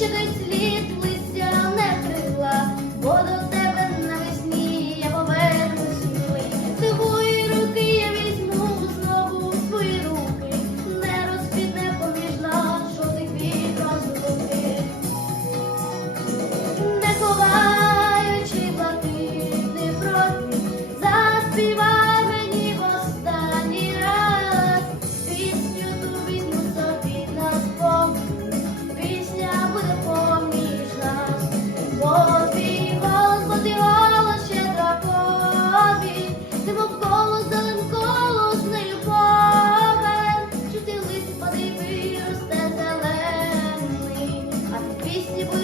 ще десь. песни будут.